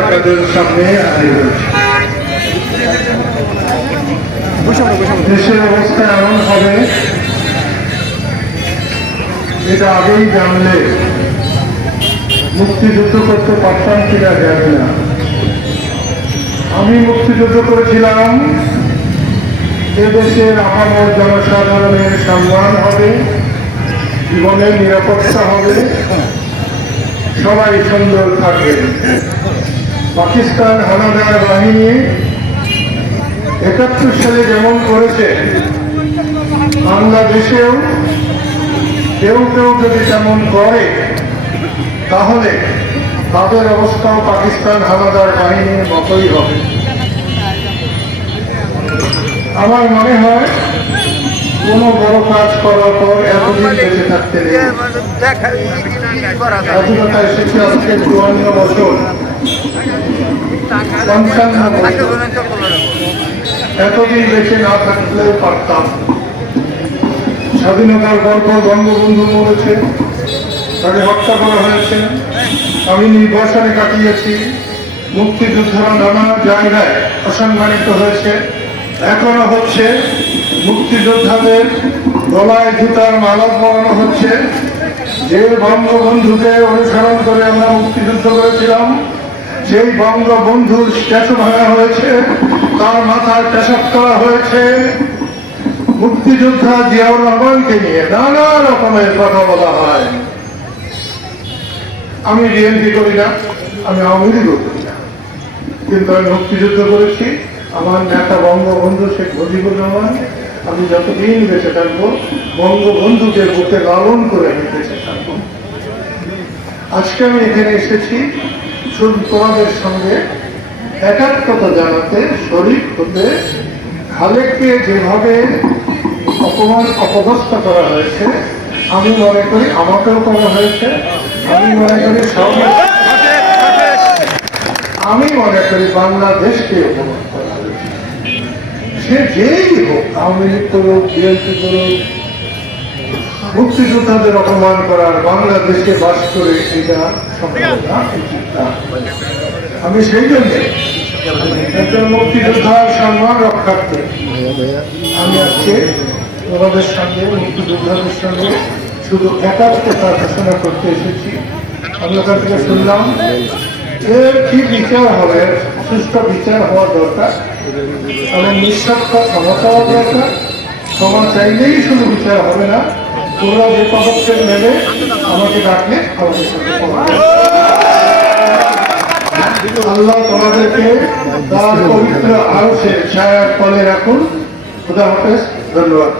আপনাদের দেশের অবস্থা এমন হবে এটা আগেই জানলে মুক্তিযুদ্ধ করতে পারতাম কিনা জানি না আমি মুক্তিযুদ্ধ করেছিলাম এদেশের আপামর জনসাধারণের সম্মান হবে জীবনের নিরাপত্তা হবে। সবাই সুন্দর থাকবে পাকিস্তান হানাদার বাহিনী একাত্তর সালে যেমন করেছে, বাংলাদেশেও কেউ কেউ যদি তেমন করে, তাহলে তাদের অবস্থাও পাকিস্তান হানাদার বাহিনীর মতোই হবে। আমার মনে হয় কোনো বড় কাজ করার পর এতদিন বেঁচে থাকতে নেই। স্বাধীনতা এসেছে আজকে চুয়ান্ন বছর। পঞ্চান্ন বছর। এতদিন বেঁচে না থাকলেও পারতাম। স্বাধীনতার গল্প বঙ্গবন্ধু মরেছে তাকে হত্যা করা হয়েছে। আমি নির্বাসনে কাটিয়েছি। মুক্তিযোদ্ধারা নানা জায়গায় অসম্মানিত হয়েছে। এখনও হচ্ছে মুক্তিযোদ্ধাদের গলায় জুতার মালা পরানো হচ্ছে। যে বঙ্গবন্ধুকে অনুসরণ করে আমরা মুক্তিযুদ্ধ করেছিলাম সেই বঙ্গবন্ধুর স্ট্যাচু ভাঙা হয়েছে, তার মাথায় পেশাব করা হয়েছে। মুক্তিযোদ্ধা জিয়াউর রহমানকে নিয়ে নানা রকমের কথা বলা হয়। আমি বিএনপি করি না, আমি আওয়ামী লীগও করি না। কিন্তু আমি মুক্তিযুদ্ধ করেছি। আমার নেতা বঙ্গবন্ধু শেখ মুজিবুর রহমান আমি যতদিন বেঁচে থাকব বঙ্গবন্ধুকে বুকে লালন করে আমি বেঁচে থাকব। আজকে আমি এখানে এসেছি তোমাদের সঙ্গে একাত্মতা জানাতে শরীর হতে, খালেককে যেভাবে অপমান, অপদস্থ করা হয়েছে, আমি মনে করি আমাকেও করা হয়েছে, আমি মনে করি আমি মনে করি বাংলাদেশকে অপমান সে যেই হোক, আওয়ামী লীগ বিএনপি করুক, মুক্তিযোদ্ধাদের অপমান করার বাংলাদেশে বাস করে এটা আমি সেই জন্য একজন মুক্তিযোদ্ধার সম্মান রক্ষার্থে আমি আজকে তোমাদের সঙ্গে, মুক্তিযোদ্ধাদের সঙ্গে শুধু একাত্মতা ঘোষণা করতে এসেছি। আমি ওখান থেকে শুনলাম, এর কি বিচার হবে সুস্থ বিচার হওয়া দরকার? এবং নিঃস্বার্থ ক্ষমতা দরকার। ক্ষমা চাইলেই শুধু বিচার হবে না, তোমরা যে পদক্ষেপ নেবে, আমাকে ডাকলে আমাদের সাথে আল্লাহ তোমাদেরকে তার পবিত্র আরসে ছায়ার তলে রাখুন। খুদা হাফেজ, ধন্যবাদ।